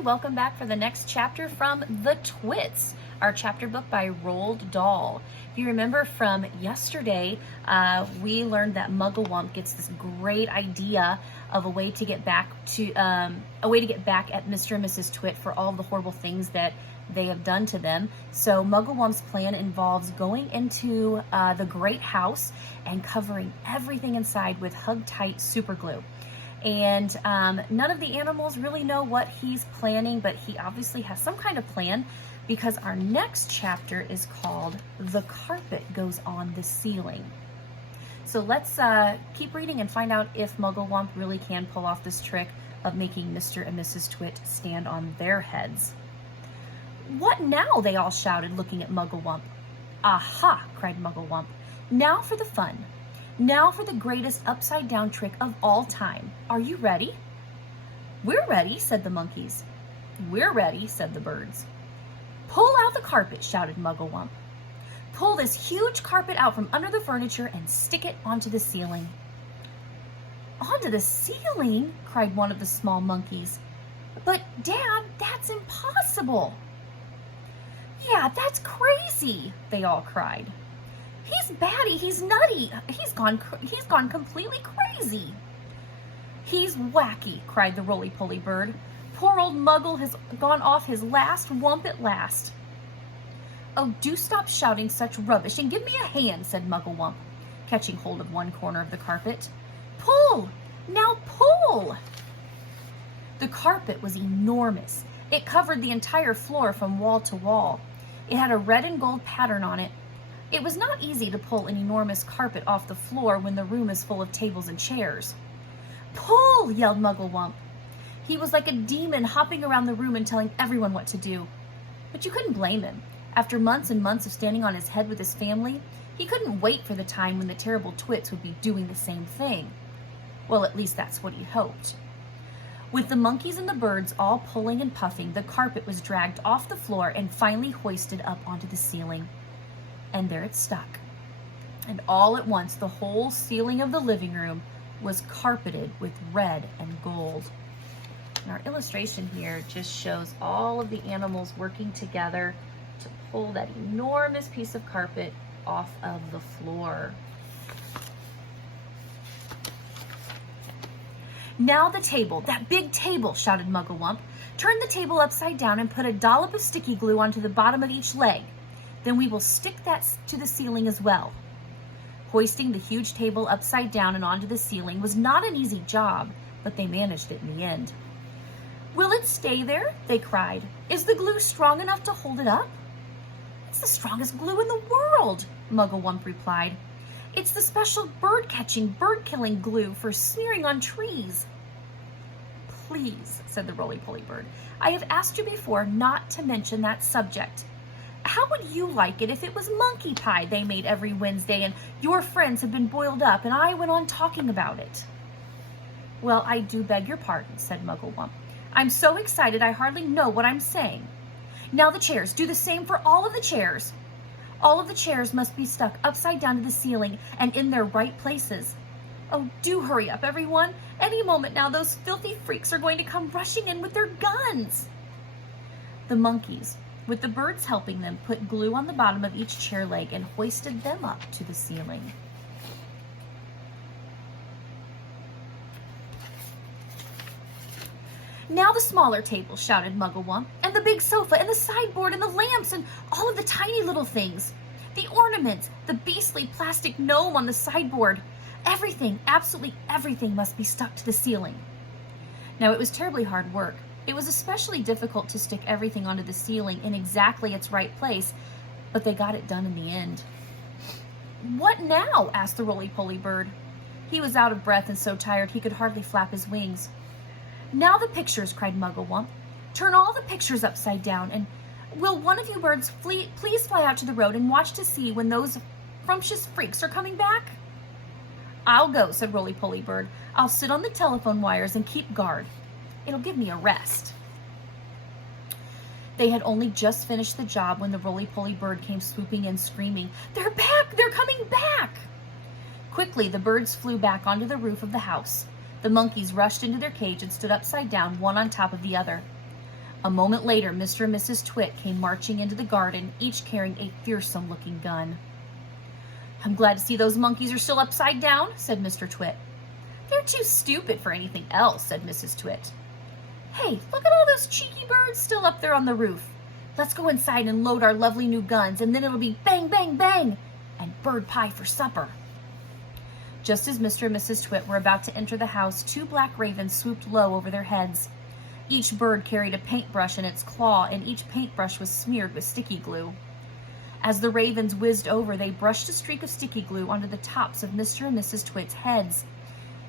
everybody. Welcome back for the next chapter from the Twits, our chapter book by Roald Dahl. If you remember from yesterday, we learned that Mugglewump gets this great idea of a way to get back at Mr. and Mrs. Twit for all the horrible things that they have done to them. So Mugglewump's plan involves going into the great house and covering everything inside with hug-tight super glue. And none of the animals really know what he's planning, but he obviously has some kind of plan, because our next chapter is called The Carpet Goes on the Ceiling. So let's keep reading and find out if Mugglewump really can pull off this trick of making Mr. and Mrs. Twit stand on their heads. "What now?" they all shouted, looking at Mugglewump. "Aha!" cried Mugglewump. "Now for the fun. Now for the greatest upside-down trick of all time. Are you ready?" "We're ready," said the monkeys. "We're ready," said the birds. "Pull out the carpet," shouted Mugglewump. "Pull this huge carpet out from under the furniture and stick it onto the ceiling." "Onto the ceiling?" cried one of the small monkeys. "But, Dad, that's impossible." "Yeah, that's crazy," they all cried. "He's batty, he's nutty, he's gone completely crazy." "He's wacky," cried the roly-poly bird. "Poor old Muggle has gone off his last wump at last." "Oh, do stop shouting such rubbish and give me a hand," said Mugglewump, catching hold of one corner of the carpet. "Pull! Now pull!" The carpet was enormous. It covered the entire floor from wall to wall. It had a red and gold pattern on it. It was not easy to pull an enormous carpet off the floor when the room is full of tables and chairs. "Pull!" yelled Mugglewump. He was like a demon, hopping around the room and telling everyone what to do. But you couldn't blame him. After months and months of standing on his head with his family, he couldn't wait for the time when the terrible Twits would be doing the same thing. Well, at least that's what he hoped. With the monkeys and the birds all pulling and puffing, the carpet was dragged off the floor and finally hoisted up onto the ceiling. And there it stuck. And all at once, the whole ceiling of the living room was carpeted with red and gold. And our illustration here just shows all of the animals working together to pull that enormous piece of carpet off of the floor. "Now the table, that big table," shouted Mugglewump. "Turn the table upside down and put a dollop of sticky glue onto the bottom of each leg. Then we will stick that to the ceiling as well." Hoisting the huge table upside down and onto the ceiling was not an easy job, but they managed it in the end. "Will it stay there?" they cried. "Is the glue strong enough to hold it up?" "It's the strongest glue in the world," Mugglewump replied. "It's the special bird-catching, bird-killing glue for smearing on trees." "Please," said the roly-poly bird, "I have asked you before not to mention that subject. How would you like it if it was monkey pie they made every Wednesday and your friends had been boiled up and I went on talking about it?" "Well, I do beg your pardon," said Mugglewump. "I'm so excited I hardly know what I'm saying. Now the chairs, do the same for all of the chairs. All of the chairs must be stuck upside down to the ceiling and in their right places. Oh, do hurry up, everyone. Any moment now, those filthy freaks are going to come rushing in with their guns." The monkeys, with the birds helping them, put glue on the bottom of each chair leg and hoisted them up to the ceiling. "Now the smaller table," shouted Mugglewump, "and the big sofa, and the sideboard, and the lamps, and all of the tiny little things. The ornaments, the beastly plastic gnome on the sideboard. Everything, absolutely everything must be stuck to the ceiling." Now, it was terribly hard work. It was especially difficult to stick everything onto the ceiling in exactly its right place, but they got it done in the end. "What now?" asked the roly-poly bird. He was out of breath and so tired he could hardly flap his wings. "Now the pictures," cried Mugglewump. "Turn all the pictures upside down, and will one of you birds please fly out to the road and watch to see when those frumptious freaks are coming back?" "I'll go," said Roly-Poly Bird. "I'll sit on the telephone wires and keep guard. It'll give me a rest." They had only just finished the job when the Roly-Poly Bird came swooping in, screaming, "They're back! They're coming back!" Quickly, the birds flew back onto the roof of the house. The monkeys rushed into their cage and stood upside down, one on top of the other. A moment later, Mr. and Mrs. Twit came marching into the garden, each carrying a fearsome-looking gun. "I'm glad to see those monkeys are still upside down," said Mr. Twit. "They're too stupid for anything else," said Mrs. Twit. "Hey, look at all those cheeky birds still up there on the roof. Let's go inside and load our lovely new guns, and then it'll be bang, bang, bang, and bird pie for supper." Just as Mr. and Mrs. Twit were about to enter the house, 2 black ravens swooped low over their heads. Each bird carried a paintbrush in its claw, and each paintbrush was smeared with sticky glue. As the ravens whizzed over, they brushed a streak of sticky glue onto the tops of Mr. and Mrs. Twit's heads.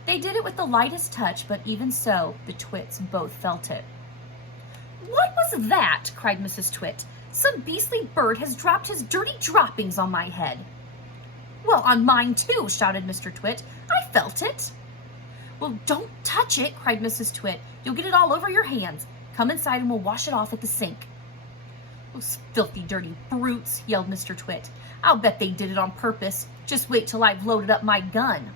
They did it with the lightest touch, but even so, the Twits both felt it. "What was that?" cried Mrs. Twit. "Some beastly bird has dropped his dirty droppings on my head." "Well, on mine too," shouted Mr. Twit. "I felt it." "Well, don't touch it," cried Mrs. Twit. "You'll get it all over your hands. Come inside and we'll wash it off at the sink." "Those filthy, dirty brutes," yelled Mr. Twit. "I'll bet they did it on purpose. Just wait till I've loaded up my gun."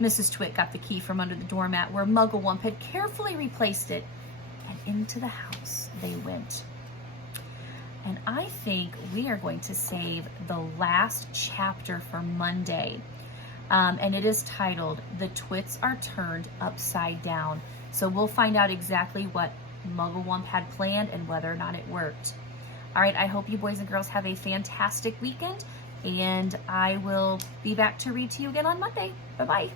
Mrs. Twit got the key from under the doormat where Mugglewump had carefully replaced it, and into the house they went. And I think we are going to save the last chapter for Monday. And it is titled, "The Twits Are Turned Upside Down." So we'll find out exactly what Mugglewump had planned and whether or not it worked. All right, I hope you boys and girls have a fantastic weekend, and I will be back to read to you again on Monday. Bye-bye.